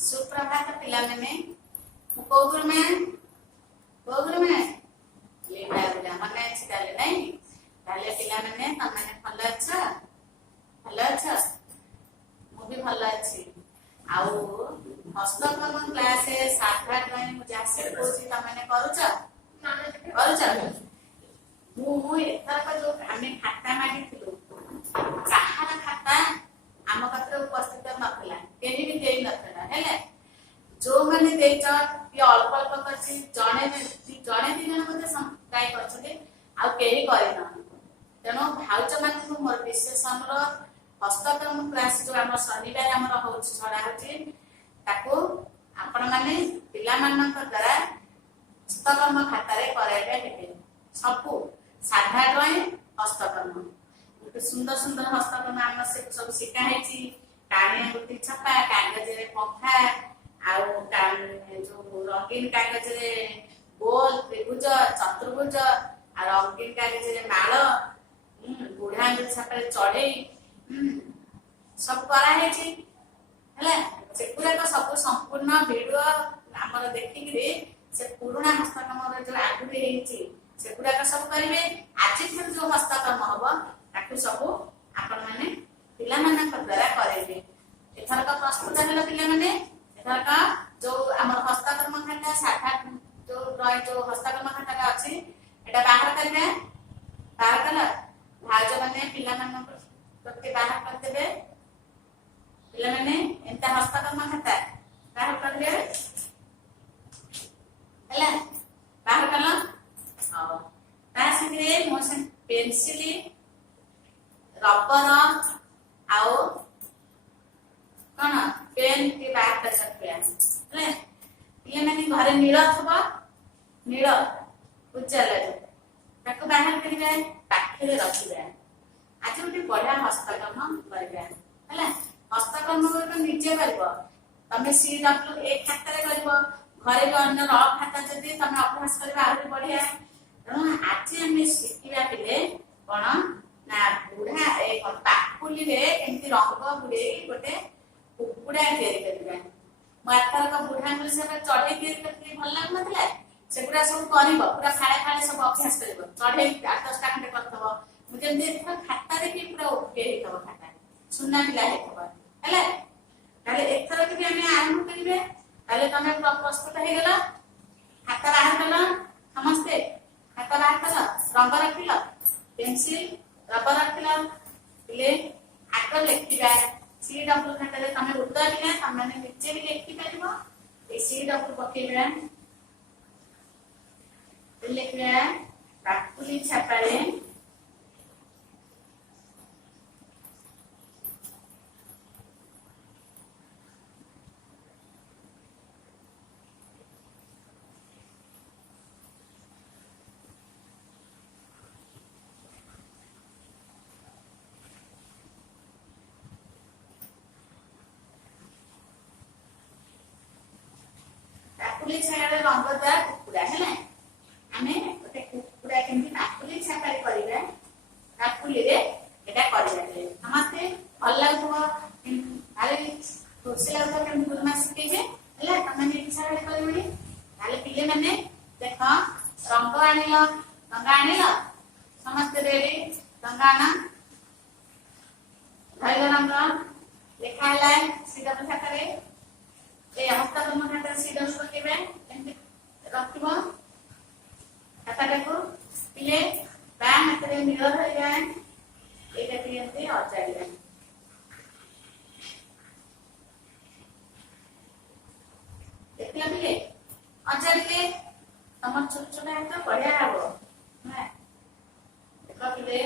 सुप्रभात पिला मैंने कोगुर में लीला पिला मने अछि ताले नहीं ताले पिला मैंने तम मैंने भलो अच्छा मु भी भलो अछि आउ हस्तकर्म क्लास साधा ड्राइंग मु जासे कोची तम मैंने करूछ मु एथर का जो आमे खाता मागी थिलु काहार खाता आम पात्र उपस्थित नथिला केही भी देई नथिला हेले जो माने देइछ ये अल्प अल्प करछि जणे दी जण मते ट्राई करछथि आ केही करिना तेनो भाउच माने मोर विशेष हमर हस्तकर्म क्लास जो हम शनिवार हमर होछ छडा होछि ताको आपण माने पिला मानक द्वारा हस्तकर्म खाता रे कराइबे हेबे सबु साधा ड्राइंग हस्तकर्म सुंदर सुंदर हस्तकर्म आम से सब शिखा है टाणिया गुटी छपा कागज रे पंखा आउ जो रंगीन कागज रे गोल त्रिभुज चतुर्भुज आ रंगीन कागज रे माल बुढ़ा छपा रे चढ़े सब करा है हैला से पूरा तो सब संपूर्ण वीडियो हमर देखि से पुराना हस्तकर्म रे जो आगु हेछि से पूरा का सब करिवे आज फिर जो हस्तकर्म हबो ताकू सब आपण माने पिला मानक द्वारा करेबे एथर का प्रस्तुत हैला पिला माने एथर का जो हमर हस्तकर्म खाता साधा जो ड्राइंग जो हस्तकर्म खाता का अछि एटा बाहर करबे बाहर कला भाज माने पिला मानक प्रति बाहर कर देबे पिला माने एता हस्तकर्म खाता बाहर कर देबे हैला बाहर कला हां ता सिरे मोशन पेंसिल रबर आओ कौन पेन के बाहर कर सकते हैं ये मैंने घरे नील थबा नील उज्जल ताको बाहर करिबे पाखरे रखिबे आज गोटे बढ़िया हस्तकर्म करिबे हैला हस्तकर्म तो निजे करबो तमे सी डब्ल्यू एक खाता रे करबो घरे भी अन्य र खाता जदी तमे अभ्यास करबा आहुरी बढ़िया तेणु आज हम शिखिबा पिले कोन ना बुढ़ा एक पाकुली रे एंती रंग बुड़े गोटे कुकुड़ा तयारी करबा माथर का बुढ़ा मिल से चढ़े तयारी करथि भल लाग नथला सेगुडा सब करबो पूरा फाळे फाळे सब अभ्यास करबो चढ़े 8-10 टा खंडे करथबो मुझे देखा खाता रे कि पूरा ओके हेतबो खाता सुन्ना मिला हेतबो हैला ताले एथर के भी हम आरंभ करिवे ताले तमे प्रस्तुत हे गेला खाता बाहर कला समस्ते खाता बाहर कला रंग रखिला पेंसिल रबर रखिला ले आकर लिखिबा सी डब्ल्यू खाता रे तमे उत्तर दिना तमे नीचे भी लिखि परबो ए सी डब्ल्यू पकेबा लिखबा काकुली छापारे काकुली छायारे रंग द्वारा कुकुड़ा है ना आमे ओटे कुकुड़ा केंती काकुली छापारे करिबा काकुली रे एटा करिबा हमते भल लागबो आरे खुशी लागबो के गुरुमा सिखेबे हैला तमने इच्छा रे करिबे ताले पिले माने देखो रंग आनिलो समस्त रेडी रंग आना धैर्य रंग लिखा है सीधा पछा करे ए हस्तकर्म खाता सीधा पकेबे एंती रखिबो खाता देखो पिले बा हाथ रे मिरर हो जाए एटा पियंते अचाड़िबे देखला पिले अचाड़िले तमर छोट छोट हाथ बढ़िया हबो ना देखला पिले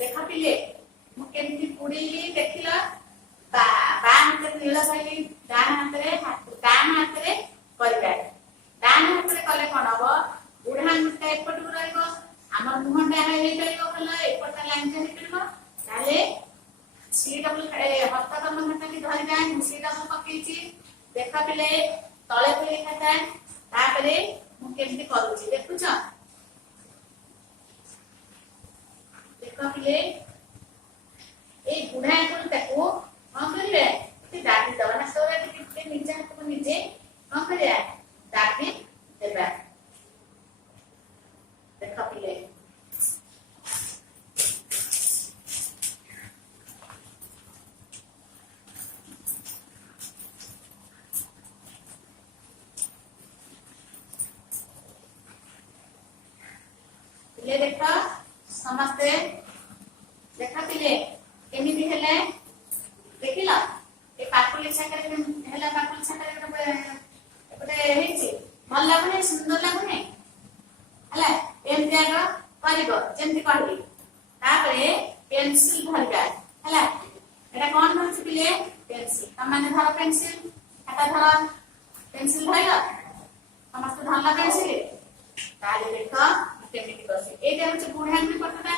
देखा पिले मु केमती पुडीली देखिला बा हाथ नील साइली डान हाथ रे କରିବା ଡାହାଣ ହାତରେ କଲେ କଣ ହବ ବୁଢା ଆଙ୍ଗୁଠିଟା ଏପଟକୁ ରହିବ ଆମର ମୁହଁଟା ହେଇପାରିବ ଭଲ ଏପଟଟା ଲାଇନ୍ ହେଇପାରିବ ତାହେଲେ ସି ଡବଲ ହସ୍ତକର୍ମ ଘଟକ ଧରିବା ସି ଡବଲ ପକେଇଛି ଦେଖ ପିଲେ ତଳେ କୁ ଲେଖାଥାଏ ତାପରେ ମୁଁ କେମିତି କରୁଛି ଦେଖୁଛ ଦେଖ ପିଲେ এই বুড়া আঙুলটাକୁ କଣ କରିବେ ଦାବି ଦେବା ହାତରେ ଟିକେ ନିଜ ହାତକୁ ନିଜେ କଣ କରିବା ଦାବି ଦେବା ଦେଖ ପିଲେ ପିଲେ ଦେଖ ସମସ୍ତେ ଦେଖ ପିଲେ କେମିତି ହେଲେ ଦେଖିଲ ଏ ପାକୁଲି ଛାକରେ ହେଲା ପାକୁଲି ଛାକରେ ଗୋଟେ ହେଇଛି ଭଲ ଲାଗୁନି ସୁନ୍ଦର ଲାଗୁନି ହେଲା ଏମିତି ଆଗ କରିବ ଯେମିତି କହିଲି ତାପରେ ପେନସିଲ ଧରିବା ହେଲା ଏଟା କଣ ଧରୁଛି ପିଲେ ପେନସିଲ ତମାନେ ଧର ପେନସିଲ ଖାତା ଧର ପେନସିଲ ଧରିଲ ସମସ୍ତେ ଧରଲ ପେନସିଲ ତାହେଲେ ଦେଖ କେମିତି କରୁଛି ଏଇଟା ହଉଛି ବୁଢା ଆଙ୍ଗୁଳି ପଟଟା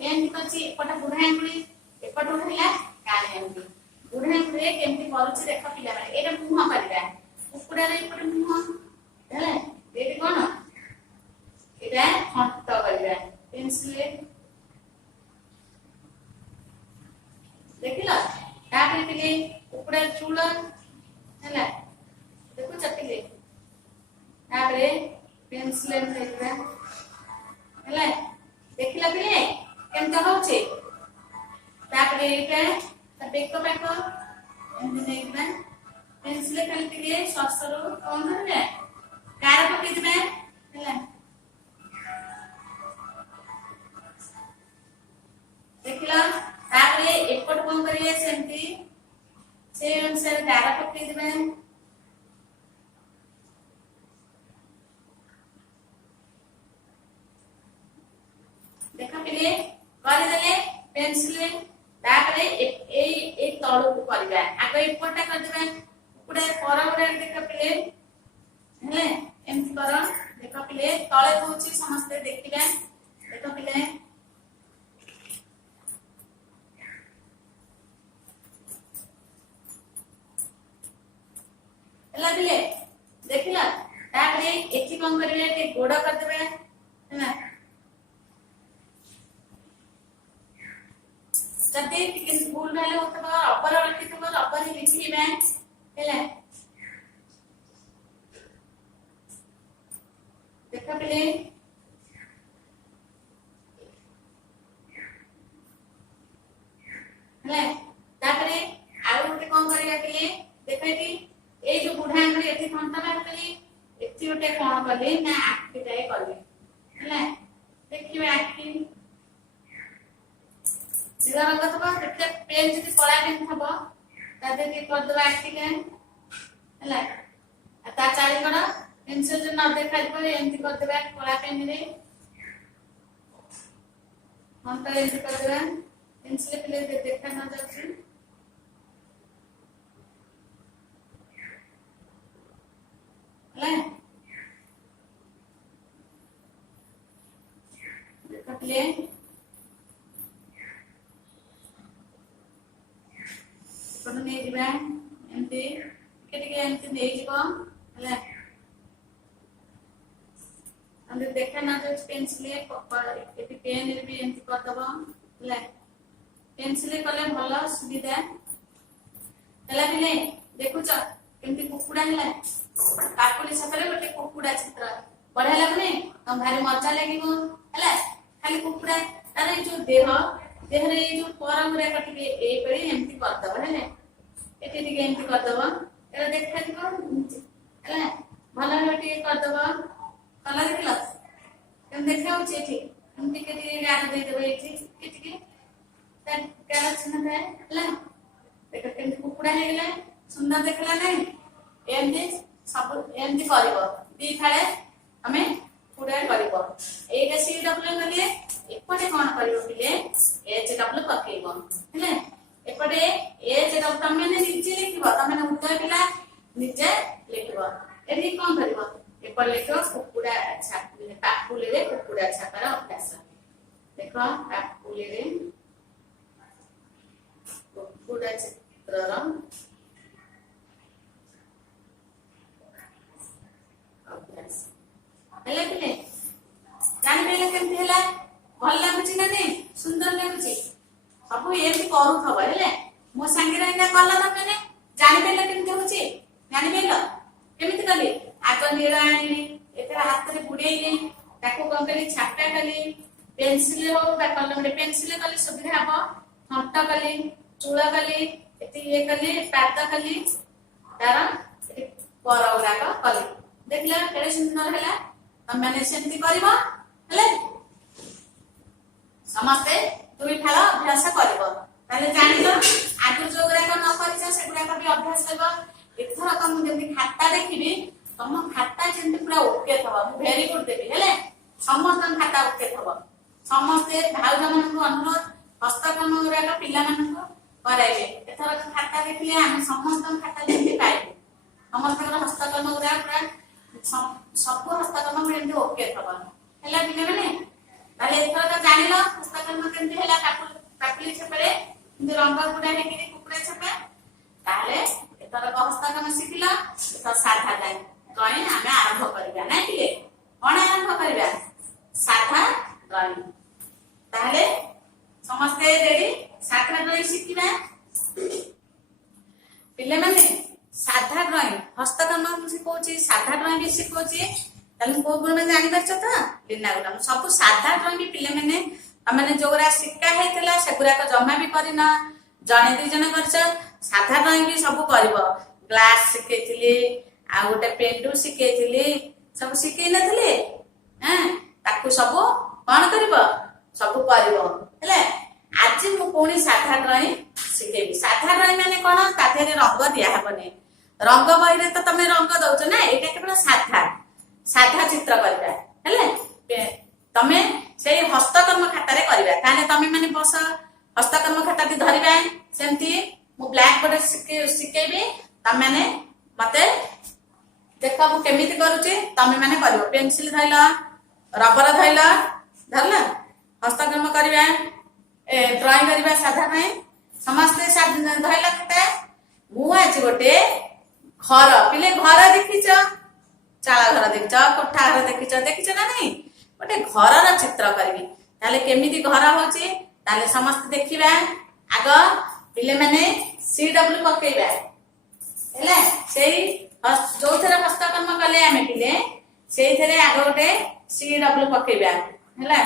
ଏମିତି କରୁଛି ଏପଟ ବୁଢା ଆଙ୍ଗୁଳି ଏପଟ ହେଲା କାଳି ଆଙ୍ଗୁଳି ବୁଢା ଆଙ୍ଗୁଳିରେ କେମିତି କରୁଛି ଦେଖ ପିଲାମାନେ ଏଇଟା ମୁହଁ କରିବା କୁକୁଡ଼ାର ଏପଟେ ମୁହଁ ହେଲା ଏଇଠି କଣ ଏଇଟା ଥଣ୍ଟ କରିବା ପେନସିଲରେ ଦେଖିଲ ତାପରେ ପିଲେ କୁକୁଡ଼ାର ଚୂଳ ହେଲା ଦେଖୁଛ ପିଲେ ତାପରେ ପେନସିଲରେ ନେଇଯିବା ହେଲା ଦେଖିଲ ପିଲେ କେମିତି ହଉଛି ତାପରେ ଏଇଟା ତା ବେକ ପାଖ ଏମିତି ନେଇଯିବା ପେନସିଲ ଖାଲି ଟିକେ ଶସରୁ କଣ କରିବା ଗାର ପକେଇଯିବା ହେଲା ଦେଖିଲ ତାପରେ ଏପଟ କଣ କରିବା ସେମିତି ସେ ଅନୁସାରେ ଗାର ପକେଇଯିବା ଦେଖ ପିଲେ କରିଦେଲେ ପେନସିଲ ତାପରେ এই ତଳକୁ କରିବା ଆଗ ଏପଟଟା କରିଦେବା କୁକୁଡ଼ା ପର ଗୁଡା ଦେଖ ପିଲେ ହେଲେ ଏମିତି କର ଦେଖ ପିଲେ ତଳେ ହଉଛି ସମସ୍ତେ ଦେଖିବା ଦେଖ ପିଲେ ହେଲା ପିଲେ ଦେଖିଲ ତାପରେ ଏଠି କଣ କରିବା ଟିକେ ଗୋଡ କରିଦେବା ହେଲା ଯଦି ଟିକେ ଭୁଲ ଭାଲ ହଉଥିବ ରବର ରଖିଥିବ ରବର ଲିଖିବା ହେଲା ଦେଖ ପିଲେ ହେଲା ତାପରେ ଆଉ ଗୋଟେ କଣ କରିବା ପିଲେ ଦେଖ ଏଠି ଏଇ ଯୋଉ ବୁଢା ଆଙ୍ଗୁଳି ଏଠି ଥଣ୍ଟ ବାହାର କଲି ଏଠି ଗୋଟେ କଣ କଲି ନା ଆଖିଟାଏ କଲି ହେଲା ଦେଖିବା ଆଖି नीला रंग थबा देखते पेन जदी कला पेन थबो तादे के करदबा आखिके हला ता चारी कड़ा पेंसिल जे न देखा दिबो एंती करदबा कला पेन रे हम तो एंती करदबा पेंसिल पे देखा न जाछि हला देखा प्ले कोन नै दिबा एंती के एंती नै जिवो हला अंदर देखा ना जो पेंसिल एटी पेन रे भी एंती कर दबो हला पेंसिल कले भलो सुविधा हला बिले देखुछ केमती कुकुडा हला काकुली छतरे गोटे कुकुडा चित्र बढ़िया लागने तो भारी मजा लागिवो हला खाली कुकुडा अरे जो देहरे जो परम रे कटिके ए पड़ी एंती कर दबो हला एटी टिके एंती कर दबो एरा देखा दिबो हला भलो हटी कर दबो कला देखला केम देखा हो एटी एंती के गार दे देबो एटी टिके ता गार छना है हला देखो केमती कुकुडा हे गेला सुंदर देखला नहीं एंती सब एंती करबो दी थाळे हमें पूरा करबो एटा सी डब्ल्यू गले एपटे कोन करबो पिले एच डब्ल्यू पकेबो हले एपटे एच डब्ल्यू तमे ने निजे लिखबो तमे ने उत्तर पिला निजे लिखबो एठी कोन करबो एपर लिखो कुकुड़ा छापुले पापुले रे कुकुड़ा छापार अभ्यास देखो पापुले रे कुकुड़ा चित्रर अभ्यास हेले पिले जानि पेले केमति हैला भल लागुची ना नहीं सुंदर लागुची सब एमती करूथबो हेले मो संगे रहना कला तमने जानि पेले केमति होची जानि पेलो केमति कली आग नीरा आनी एतरा हाथ रे बुडेइले ताको कोन कली छापा कली पेंसिल हो बा कलम रे पेंसिल कली सुविधा हबो हंट कली चूड़ा कली एती ये कली पाद कली तारा परौरा का कली देखला केडे सुंदर हैला तम माने सेमती करबो हेले समस्ते दुई फाल अभ्यास करबो ताले जानिलो आगु जोगरा का न करिछ सेगुरा का भी अभ्यास करबो एथरा तम जेमती खाता देखिबी तम खाता जेमती पूरा ओके थबो वेरी गुड देबी हेले समस्त खाता ओके थबो समस्ते भाउज मानन अनुरोध हस्तकर्म गुरा का पिला मानन कराइबे एथरा खाता देखिले हम समस्त खाता जेमती पाइबे समस्त हस्तकर्म गुरा पूरा सब हस्तकर्म जेमती ओके थबो हेला पिला माने ताले एथरा का जानिलो हस्तकर्म केमती हेला कापुली छपरे जे रंग गुडा हेकि कुकुड़ा छपा ताले एथरा का हस्तकर्म शिखिला तो साधा जाय ड्राइंग हमें आरंभ करिबा नै कि कोन आरंभ करिबा साधा ड्राइंग ताले समस्ते रेडी साधा ड्राइंग शिखिबा पिले माने साधा ड्राइंग हस्तकर्म सिखौची साधा ड्राइंग सिखौची तने को गुण में जानि परछ त बिना गुण सब साधा ड्राइंग पिले माने हमने जोगरा सिक्का हेतला सेगुरा को जमा भी करिना जने दि जने करछ साधा ड्राइंग भी सब करबो ग्लास सिखेथिली आ गोटे पेंडू सिखेथिली सब सिखै नथिले हैं ताकू सब कोन करबो सब करबो हेले आज मु कोनी साधा ड्राइंग सिखेबी साधा ड्राइंग माने कोन ताथेरे रंग दिया हबने रंग बहिरे तो तमे रंग दउछ ना एटा केवल साधा साधा चित्र करबा हेले तमे सेई हस्तकर्म खाता रे करबा ताने तमे माने बस हस्तकर्म खाता दी धरिबा सेमती मु ब्लैक बोर्ड सिखेबी तमे माने मते देखा मु केमिति करूची तमे माने करबो पेंसिल धइला रबर धइला धरला हस्तकर्म करबा ए ड्राइंग करबा साधा नै समस्त धइला खाता मु आज गोटे घर पिले घर देखिछ चाला घर देखिछ कोठा घर देखिछ ना नहीं गोटे घर चित्र करबी ताले केमिति घर होची ताले समस्त देखिबा आग पिले माने सीडब्ल्यू पकेइबा हेला सेई जो थरे हस्तकर्म कले आमे पिले सेई थरे आग गोटे सीडब्ल्यू पकेइबा हेला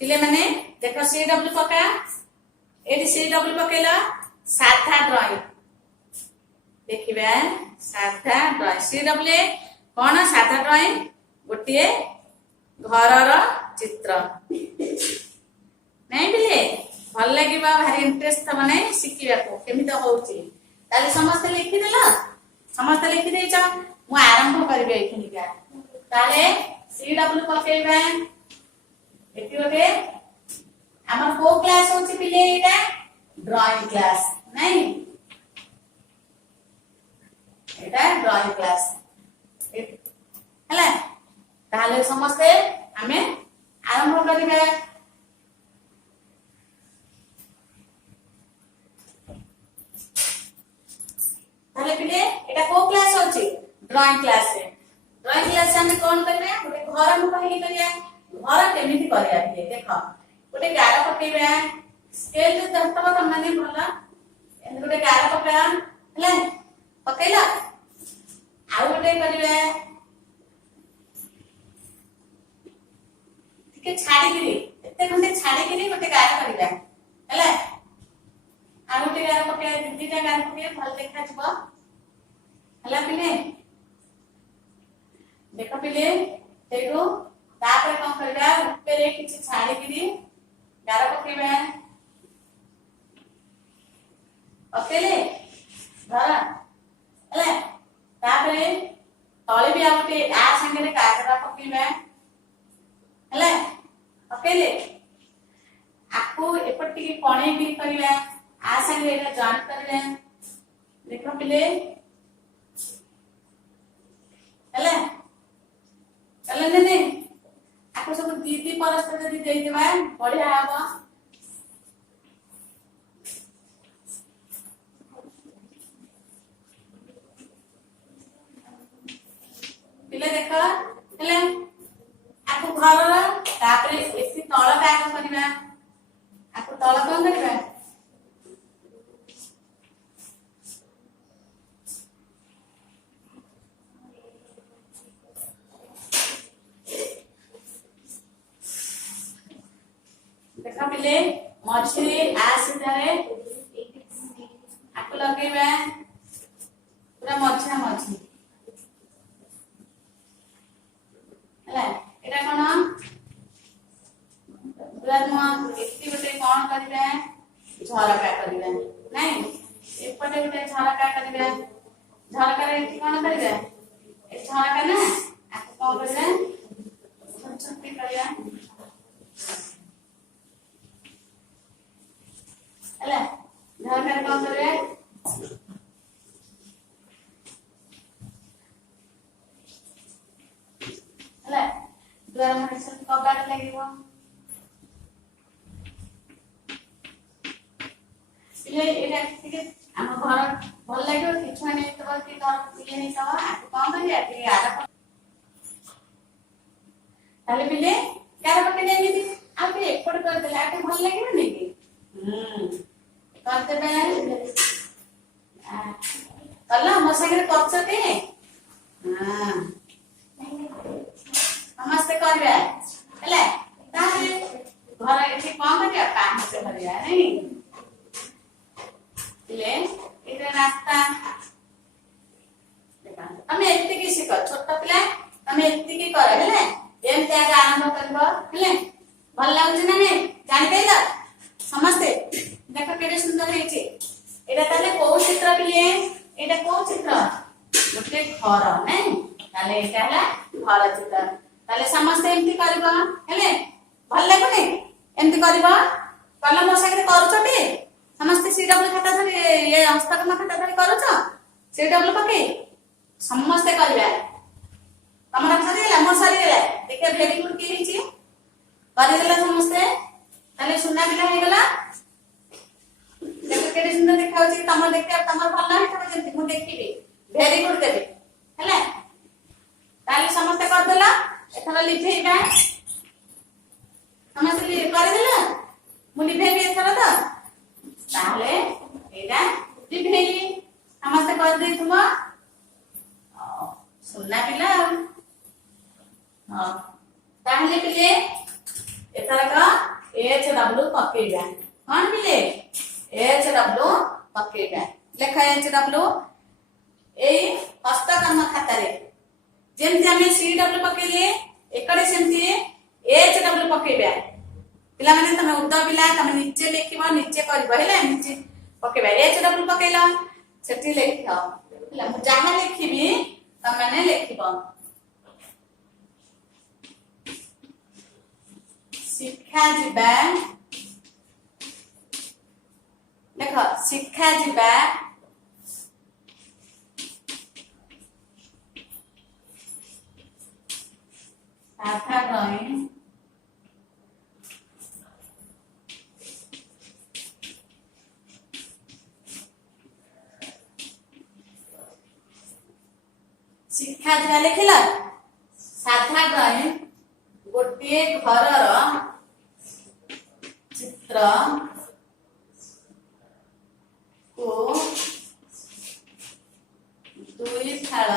पिले माने देखो सीडब्ल्यू पका एडी सीडब्ल्यू पकेला साधा ड्राइंग देखिबा साधा ड्राइंग सीडब्ल्यू कोन साधा ड्राइंग गोटिए घरर चित्र नहीं बिले भल लागिबा भारी इंटरेस्ट त माने सिखिबा को केमिता होउची ताले समस्त लिखि देला समस्त लिखि देइछ मु आरंभ करबे एखिनिका ताले सीडब्ल्यू पकेइबा एति ओके हमर को क्लास होची पिले एटा ड्राइंग क्लास नहीं एटा ड्राइंग क्लास हला ताले समस्ते हमें आरंभ करिबा ताले पिले एटा को क्लास होची ड्राइंग क्लास से हम कोन करबे गोटे घर मु कहि करिया घर केमिति करिया देखो गोटे गार पकेबा स्केल जे दस्तव त माने भला एन गोटे गार पका हला पकेला आउ गोटे करबे के छाड़ी गिरी एते घंटे छाड़ी गिरी गोटे गार करबा हला आउ गोटे गार पके दीटा गार पके भल देखा जबो हला पिले देखो पिले देखो तापर कोन करबा ऊपर किछि छाड़ी गिरी गार पकेबा पकेले धरा हला तापर तळे भी आउटे आ संगे रे गार पकेबा हला पकेले आकु एपटी के कोणे भी करबा आ संगे रे जॉइन करबा देख पिले हेले चल ने आपको सब दीदी परस्पर यदि दे देबा बढ़िया हबो पिले देख हेले आपको घर तापरे एसी तळ बैग करबा आपको तळ कोन करबा देखा पिले मछली आसीधारे आपको लगेबा पूरा मछा मछली हला एटा कोन पूरा न एती बटे कोन करबा झरका करबा नहीं एपटे बटे झरका करबा झरका रे एती कोन करबा ए झरका ना आपको कोन करबा छोट छोट करबा हला झरका रे कोन करबा हला द्वार में सब कबाड़ लागिबो इले एटा ठीक हम घर भल लागियो किछो नै तो कि घर इले नै तवा कोन करिया कि आरा ताले बिले कार पके नै दी आ के एकपट कर देला आके भल लागिबो नै कि करते बे कल्ला मो संगे करछ के हां नमस्ते करबे हेले ताले घर एठी कोन करिया काम से करिया नै ले इधर नाश्ता देखा हमें एत्ती की सिख छोट पिला हमें एत्ती की करे हेले एम त्याग आरंभ करबो हेले भल लागुछ ना नै जानि देला समझते देखो केडे सुंदर है चे एटा ताले को चित्र पिले एटा को चित्र गोटे घर नै ताले एटा हला घर चित्र ताले समस्त एमती करबा हेले भल लागो नै एमती करबा कला mo सागरे करूछटी समस्त सीडब्ल्यू खाता धरि ये हस्तकर्म खाता धरि करूछ सीडब्ल्यू पके समस्त करबा हमरा सरी गेला मोर सरी गेला देखे वेरी गुड की हिची करि गेला समस्त ताले सुना बिना हे गेला देखो केडे सुंदर देखाउ छी तमर देखते तमर भल नाही तब जंती मु देखिबे वेरी गुड देबे हैला ताले समस्त कर देला एथरा लिखेइबा समस्त कर देला मु लिखेबे एथरा त ताले एटा लिखेइ समस्त कर दे तुम सुनना पिला हां ताले पिले एथरा का एच डब्ल्यू पकेइबा कोन पिले एच डब्ल्यू पकेइबा लेखा एच डब्ल्यू ए हस्तकर्म खाता रे जेमति हमें सी डब्ल्यू पकेले एकड़े सेमति एच डब्ल्यू पकेइबा पिला माने तमे उद्दा पिला तमे नीचे लिखिबा नीचे करबा हेला नीचे पकेइबा एच डब्ल्यू पकेला सेठी लिखा हेला मु जहां लिखिबी तमे माने लिखिबा शिक्षा जिबा देखो शिक्षा जिबा साथा ड्राइंग शिक्षा जिबा लिखिला साथा ड्राइंग गोटे घरर चित्र को दुई फाल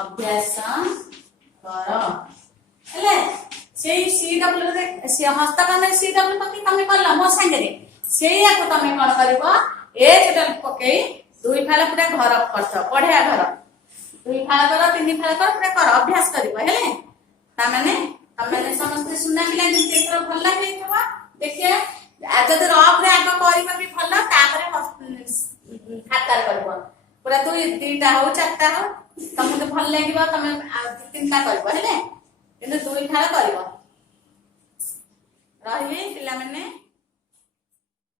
अभ्यास कर हेले सेई सीडब्ल्यू रे से हस्तकर्म रे सीडब्ल्यू पके तमे करला मो संगे रे सेया को तमे कोन करबो एच डब्ल्यू पके दुई फाल पूरा घर करछ पढिया घर दुई फाल कर तीन फाल कर पूरा कर अभ्यास करबो हेले ता माने तमे समस्त सुना मिला जे चित्र भल लागे तबा देखिए आज तो रफ रे आग करबा भी भल तापर खातार करबो पूरा तू तीनटा हो चारटा हो तमे तो भल लागिबो तमे तीनटा करबो हेले किंतु दुई फाल करबो କହିବି ପିଲାମାନେ